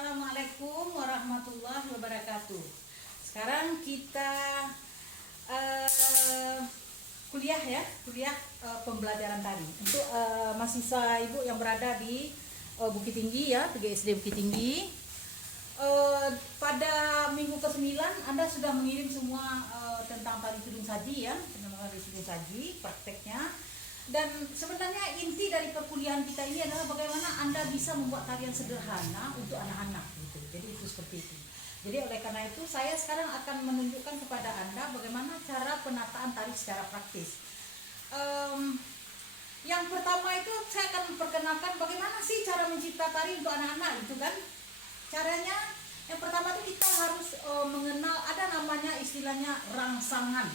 Assalamualaikum warahmatullahi wabarakatuh. Sekarang kita kuliah pembelajaran tari untuk mahasiswa ibu yang berada di Bukit Tinggi ya, PGSD Bukit Tinggi. Pada minggu ke-9 Anda sudah mengirim semua tentang tari tudung saji ya, tentang tari tudung saji prakteknya. Dan sebenarnya inti dari perkuliahan kita ini adalah bagaimana Anda bisa membuat tarian sederhana untuk anak-anak gitu. Jadi itu seperti itu. Jadi oleh karena itu saya sekarang akan menunjukkan kepada Anda bagaimana cara penataan tari secara praktis. Yang pertama itu saya akan memperkenalkan bagaimana sih cara mencipta tari untuk anak-anak gitu kan. Caranya yang pertama itu kita harus mengenal, ada namanya istilahnya rangsangan.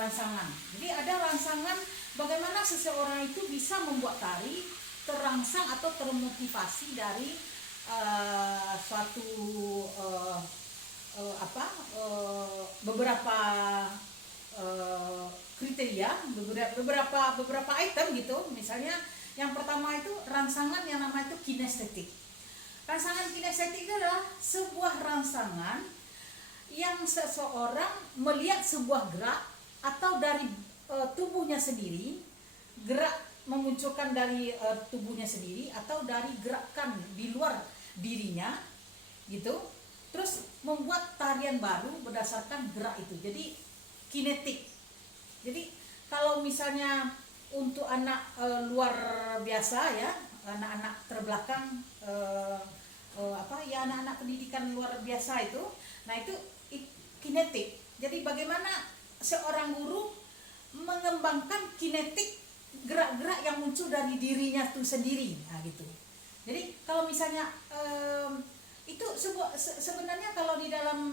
Jadi ada rangsangan bagaimana seseorang itu bisa membuat tari terangsang atau termotivasi dari beberapa kriteria, beberapa item gitu. Misalnya yang pertama itu rangsangan yang namanya itu kinestetik. Rangsangan kinestetik itu adalah sebuah rangsangan yang seseorang melihat sebuah gerak atau dari tubuhnya sendiri, gerak memunculkan dari tubuhnya sendiri atau dari gerakan di luar dirinya gitu, terus membuat tarian baru berdasarkan gerak itu. Jadi kinetik. Jadi kalau misalnya untuk anak luar biasa ya, anak-anak terbelakang anak-anak pendidikan luar biasa itu, nah itu kinetik. Jadi bagaimana seorang guru mengembangkan kinetik gerak-gerak yang muncul dari dirinya itu sendiri, nah gitu. Jadi kalau misalnya itu sebenarnya kalau di dalam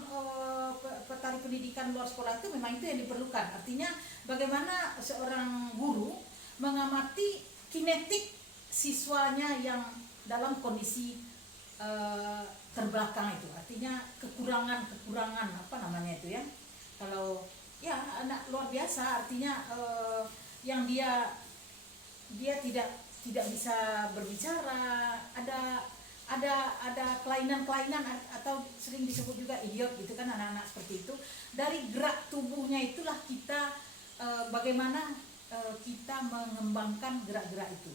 tari pendidikan luar sekolah itu memang itu yang diperlukan. Artinya bagaimana seorang guru mengamati kinetik siswanya yang dalam kondisi terbelakang itu. Artinya kekurangan itu ya. Kalau ya anak luar biasa artinya yang dia tidak bisa berbicara, ada kelainan atau sering disebut juga idiot gitu kan, anak-anak seperti itu. Dari gerak tubuhnya itulah kita bagaimana kita mengembangkan gerak-gerak itu.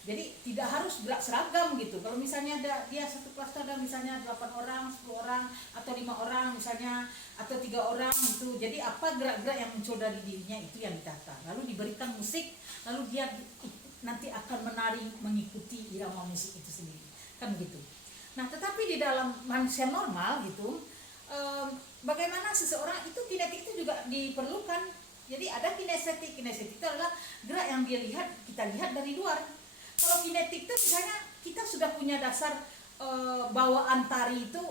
Jadi tidak harus gerak seragam gitu. Kalau misalnya dia satu kelas ada misalnya 8 orang, 10 orang atau 5 orang misalnya atau 3 orang gitu. Jadi apa gerak-gerak yang muncul dari dirinya itu yang ditata. Lalu diberikan musik, lalu dia nanti akan menari mengikuti irama musik itu sendiri. Kan gitu. Nah, tetapi di dalam manusia normal gitu, bagaimana seseorang itu kinetik itu juga diperlukan. Jadi ada kinestetik. Kinestetik itu adalah gerak yang kita lihat dari luar. Kalau kinetik itu misalnya kita sudah punya dasar bawaan tari itu,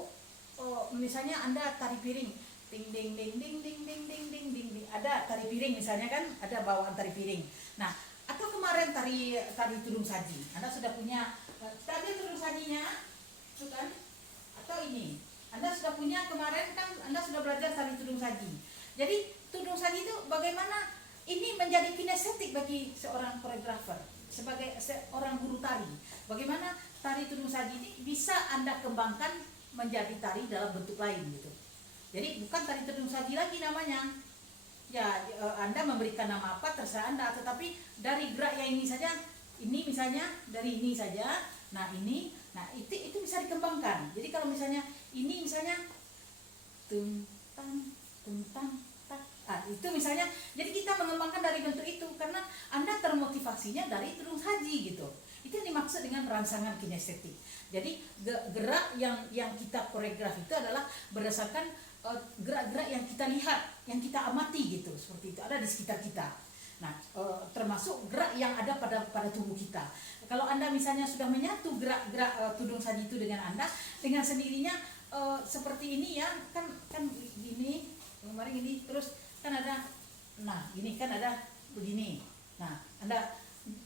misalnya Anda tari piring, ding ding ding ding ding ding ding ding ding, ada tari piring misalnya kan, ada bawaan tari piring. Nah, atau kemarin tari tudung saji, Anda sudah punya tadi tudung sajinya, itu kan? Atau ini, Anda sudah punya kemarin kan, Anda sudah belajar tari tudung saji. Jadi tudung saji itu bagaimana ini menjadi kinestetik bagi seorang koreografer. Sebagai seorang guru tari, bagaimana tari tudung saji ini bisa Anda kembangkan menjadi tari dalam bentuk lain gitu. Jadi bukan tari tudung saji lagi namanya. Ya, Anda memberikan nama apa terserah Anda, tetapi dari gerak yang ini saja, ini misalnya dari ini saja. Nah, itu bisa dikembangkan. Jadi kalau misalnya ini misalnya tum tang itu misalnya, jadi kita mengembangkan dari bentuk itu karena Anda termotivasinya dari tudung saji gitu. Itu yang dimaksud dengan rangsangan kinestetik. Jadi gerak yang kita koreografi itu adalah berdasarkan gerak-gerak yang kita lihat, yang kita amati gitu, seperti itu ada di sekitar kita. Nah, termasuk gerak yang ada pada tubuh kita. Kalau Anda misalnya sudah menyatu gerak-gerak tudung saji itu dengan Anda, dengan sendirinya seperti ini ya, kan gini, kemarin ini terus kan ada, nah ini kan ada begini, nah Anda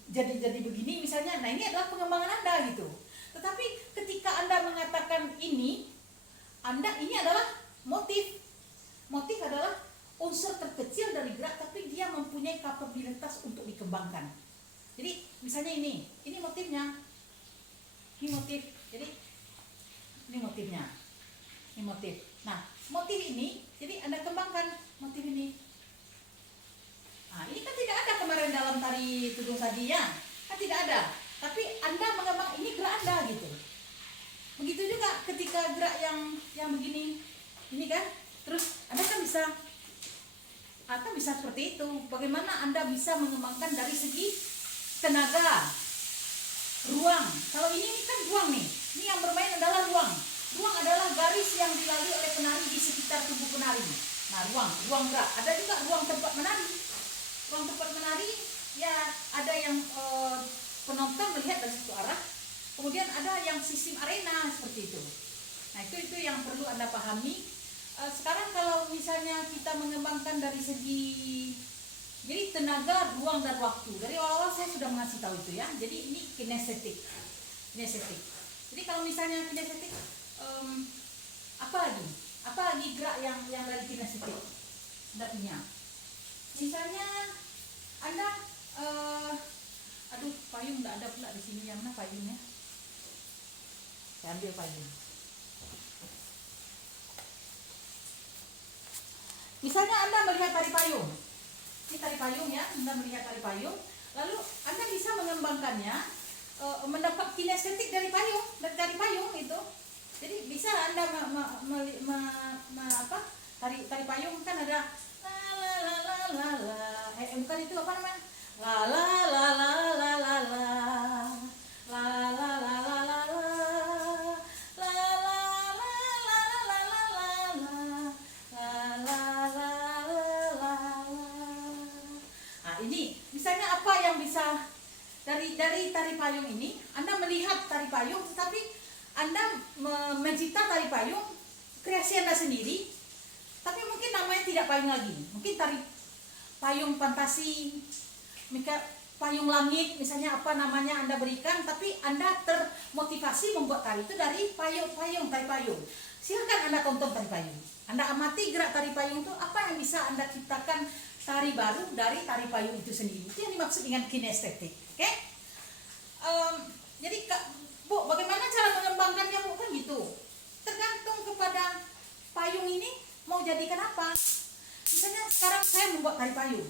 jadi begini misalnya, nah ini adalah pengembangan Anda gitu. Tetapi ketika Anda mengatakan ini adalah motif adalah unsur terkecil dari gerak, tapi dia mempunyai kapabilitas untuk dikembangkan. Jadi misalnya ini motifnya, ini motif. Jadi Ini motifnya. Ini motif. Nah, motif ini, jadi Anda kembangkan motif ini. Nah, ini kan tidak ada kemarin dalam tari tudung sadi ya, kan tidak ada. Tapi Anda mengembang ini gerak Anda gitu. Begitu juga ketika gerak yang begini, ini kan, terus Anda kan bisa seperti itu. Bagaimana Anda bisa mengembangkan dari segi tenaga, ruang. Kalau ini kan ruang nih, ini yang bermain adalah ruang. Ruang adalah garis yang dilalui oleh penari di sekitar tubuh penari. Nah, ruang gerak. Ada juga ruang tempat menari. Ruang tempat menari, ya ada yang penonton melihat dari satu arah. Kemudian ada yang sistem arena seperti itu. Nah, itu yang perlu Anda pahami. Sekarang kalau misalnya kita mengembangkan dari segi jadi tenaga, ruang dan waktu. Dari awal saya sudah mengasih tahu itu ya. Jadi ini kinestetik. Jadi kalau misalnya kinestetik, apa lagi gerak yang dari kinestetik Anda punya? Misalnya Anda aduh, payung tidak ada pula di sini. Yang mana payungnya? Saya ambil payung. Misalnya Anda melihat tari payung. Ini tari payung ya, Anda melihat tari payung. Lalu Anda bisa mengembangkannya, mendapat kinestetik dari payung itu. Jadi bisa Anda tari payung kan ada la la la la la, bukan itu apa namanya? La la la la la la la. Dari tari payung ini Anda melihat tari payung, tetapi Anda mencipta tari payung kreasi Anda sendiri, tapi mungkin namanya tidak payung lagi, mungkin tari payung fantasi, payung langit misalnya, apa namanya Anda berikan, tapi Anda termotivasi membuat tari itu dari tari payung. Silakan Anda tonton tari payung, Anda amati gerak tari payung itu, apa yang bisa Anda ciptakan tari baru dari tari payung itu sendiri. Itu yang dimaksud dengan kinestetik. Oke? Jadi Bu, bagaimana cara mengembangkannya Bu? Kan gitu. Tergantung kepada payung ini mau jadikan apa. Misalnya sekarang saya membuat tari payung.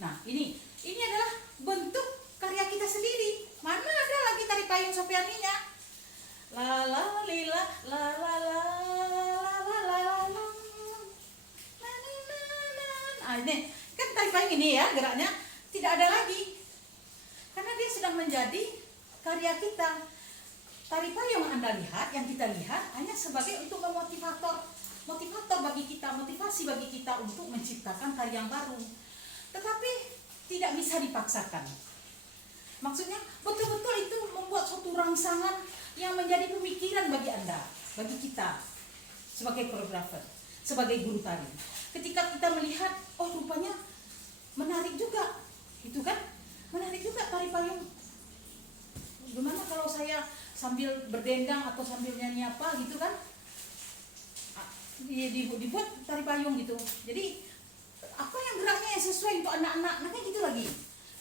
Nah, ini adalah bentuk karya kita sendiri. Mana ada lagi tari payung Sofianinya? La la lila la la la la la la la. Nah, ini kan tari payung ini ya, geraknya tidak ada lagi. Karena dia sedang menjadi karya kita. Tari payung yang Anda lihat, yang kita lihat hanya sebagai untuk memotivator bagi kita, motivasi bagi kita untuk menciptakan tari yang baru. Tetapi tidak bisa dipaksakan. Maksudnya betul-betul itu membuat suatu rangsangan yang menjadi pemikiran bagi Anda, bagi kita sebagai koreografer, sebagai guru tari. Ketika kita melihat, oh rupanya menarik juga, itu kan? Menarik juga tari payung. Gimana kalau saya sambil berdendang atau sambil nyanyi apa gitu kan? Dibuat tari payung gitu. Jadi apa yang geraknya yang sesuai untuk anak-anak, nah kayak gitu lagi.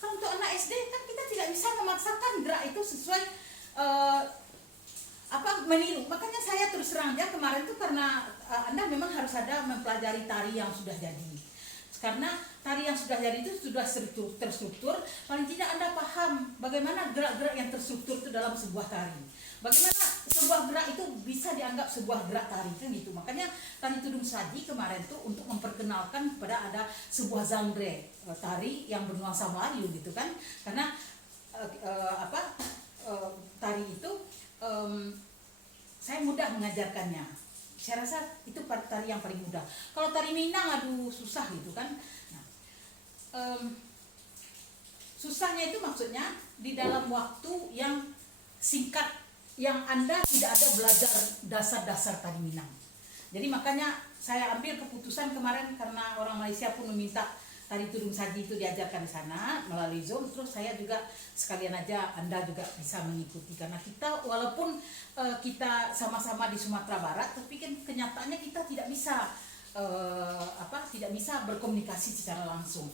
Kalau untuk anak SD kan kita tidak bisa memaksakan gerak itu sesuai meniru. Makanya saya terus terang ya kemarin tuh karena Anda memang harus ada mempelajari tari yang sudah jadi. Karena tari yang sudah jadi itu sudah terstruktur, paling tidak Anda paham bagaimana gerak-gerak yang terstruktur itu dalam sebuah tari. Bagaimana sebuah gerak itu bisa dianggap sebuah gerak tari kan gitu. Makanya tari tudung sadi kemarin tuh untuk memperkenalkan kepada ada sebuah genre tari yang bernuansa Melayu gitu kan. Karena tari itu saya mudah mengajarkannya. saya rasa itu tari yang paling mudah. Kalau tari Minang aduh susah gitu kan. Nah, susahnya itu maksudnya di dalam waktu yang singkat, yang Anda tidak ada belajar dasar-dasar tari Minang. Jadi makanya saya ambil keputusan kemarin karena orang Malaysia pun meminta tari tudung saji itu diajarkan di sana melalui Zoom, terus saya juga sekalian aja Anda juga bisa mengikuti, karena kita walaupun kita sama-sama di Sumatera Barat, tapi kan kenyataannya kita tidak bisa tidak bisa berkomunikasi secara langsung.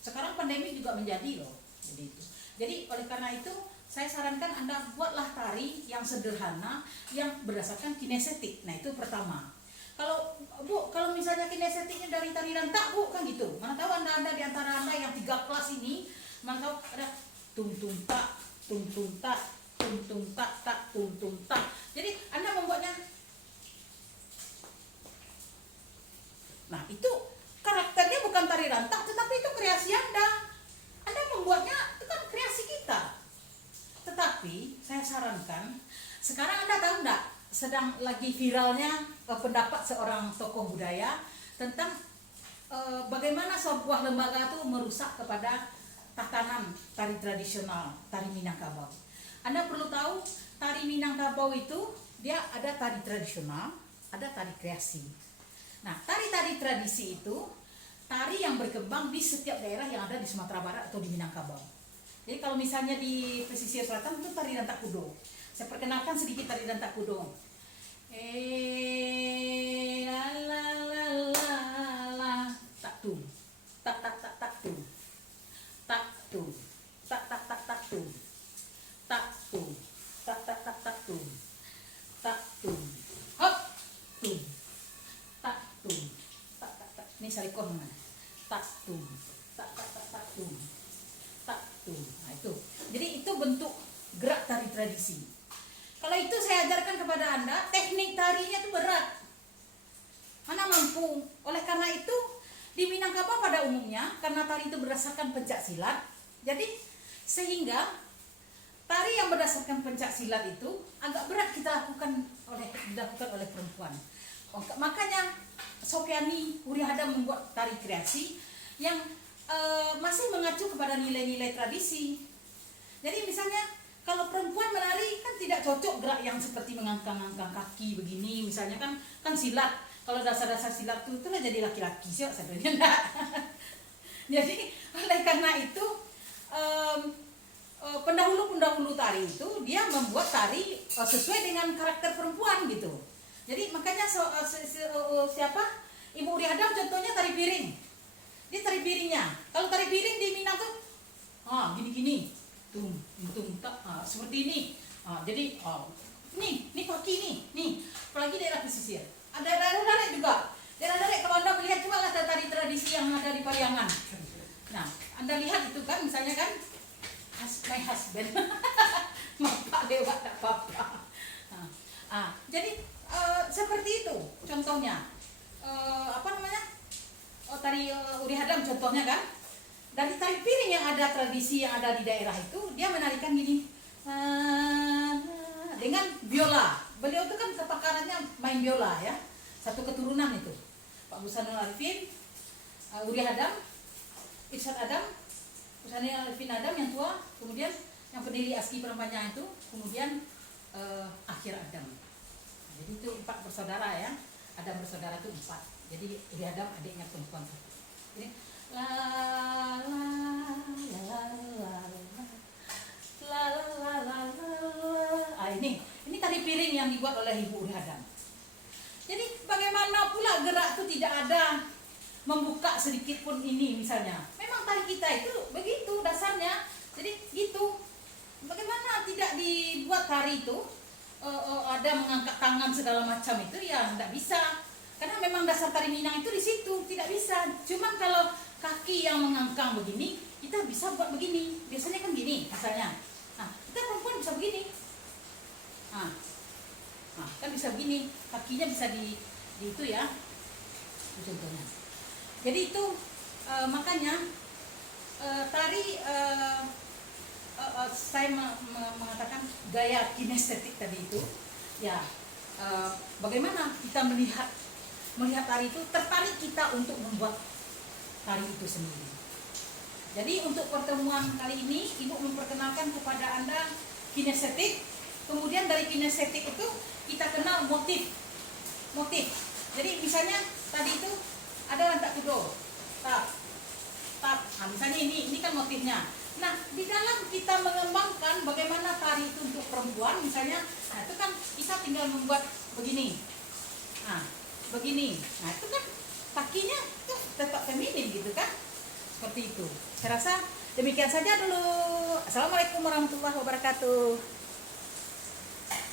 Sekarang pandemi juga menjadi loh, jadi itu. Jadi oleh karena itu saya sarankan Anda buatlah tari yang sederhana yang berdasarkan kinestetik. Nah itu pertama. Kalau Bu, kalau misalnya kinestetiknya dari tari rentak Bu, kan gitu. Mana tahu anda di antara Anda yang 3 kelas ini, mana tahu ada tung tung tak, tung tung tak, tung tung tak, tak tung tung tak. Jadi Anda membuatnya. Nah, itu karakternya bukan tari rentak, tetapi itu kreasi Anda. Anda membuatnya itu kan kreasi kita. Tetapi saya sarankan, sekarang Anda tahu enggak, sedang lagi viralnya pendapat seorang tokoh budaya tentang bagaimana sebuah lembaga itu merusak kepada tatanan tari tradisional, tari Minangkabau. Anda perlu tahu, tari Minangkabau itu dia ada tari tradisional, ada tari kreasi. Nah, tari-tari tradisi itu tari yang berkembang di setiap daerah yang ada di Sumatera Barat atau di Minangkabau. Jadi kalau misalnya di pesisir selatan itu tari Dantak Kudo. Saya perkenalkan sedikit tari Dantak Kudo. La la la la la, tak tum, tak tak tak tak tum, tak tum, tak tak tak tak tum, tak tum, tak tak tak tak tum, tak tum, hop, tum, tak tum, tak tak tak. Ini sarikon mana? Tak tum, tak tak tak tak tum, tak tum. Nah itu. Jadi itu bentuk gerak tari tradisi. Kalau itu saya ajarkan kepada Anda, teknik tarinya itu berat. Mana mampu. Oleh karena itu, di Minangkabau pada umumnya, karena tari itu berdasarkan pencak silat, jadi sehingga tari yang berdasarkan pencak silat itu agak berat dilakukan oleh perempuan. Makanya Sofiani Hurihadam membuat tari kreasi yang masih mengacu kepada nilai-nilai tradisi. Jadi misalnya kalau perempuan menari kan tidak cocok gerak yang seperti mengangkat-angkat kaki begini, misalnya kan silat. Kalau dasar-dasar silat itu itulah jadi laki-laki sih sebenarnya enggak. Jadi oleh karena itu pendahulu tari itu dia membuat tari sesuai dengan karakter perempuan gitu. Jadi makanya siapa Ibu Hurihadam contohnya tari piring. Dia tari piringnya. Kalau tari piring di Minang tuh gini-gini. Tung tak seperti ini. Jadi ini kaki nih apalagi daerah pesisir, ada daerah juga daerah kalau Anda melihat cuma lah tari tradisi yang ada di Pariangan. Nah Anda lihat itu kan misalnya kan my husband bapak lewat tak apa-apa. Jadi seperti itu contohnya. Tari Hurihadam contohnya kan. Dari tari piring yang ada tradisi yang ada di daerah itu, dia menarikan gini dengan biola. Beliau itu kan kepakarannya main biola ya, satu keturunan itu Pak Busanul Arifin, Hurihadam, Irsyad Adam, Busanul Arifin Adam yang tua, kemudian yang pendiri ASKI Perempuannya itu, kemudian Akhir Adam. Jadi itu 4 bersaudara ya, Adam bersaudara itu 4. Jadi Hurihadam adiknya perempuan. Jadi la la la la la. Ini tari piring yang dibuat oleh Ibu Hurihadam. Jadi bagaimana pula gerak itu tidak ada membuka sedikit pun ini misalnya. Memang tari kita itu begitu dasarnya. Jadi gitu. Bagaimana tidak dibuat tari itu ada mengangkat tangan segala macam itu ya tidak bisa. Karena memang dasar tari Minang itu di situ tidak bisa. Cuman kalau kaki yang mengangkang begini, kita bisa buat begini. Biasanya kan gini, misalnya. Kita perempuan bisa begini. Kan bisa begini, kakinya bisa di itu ya. Itu contohnya. Jadi itu makanya tari saya mengatakan gaya kinestetik tadi itu, ya bagaimana kita melihat tari itu, tertarik kita untuk membuat tari itu sendiri. Jadi untuk pertemuan kali ini Ibu memperkenalkan kepada Anda kinestetik. Kemudian dari kinestetik itu kita kenal motif. Jadi misalnya tadi itu ada lantak kudo, tap. Nah, misalnya ini kan motifnya. Nah, di dalam kita mengembangkan bagaimana tari itu untuk perempuan, misalnya, nah itu kan kita tinggal membuat begini. Nah, begini. Nah, itu kan kakinya tuh tetap feminin gitu kan? Seperti itu. Saya rasa demikian saja dulu. Assalamualaikum warahmatullahi wabarakatuh.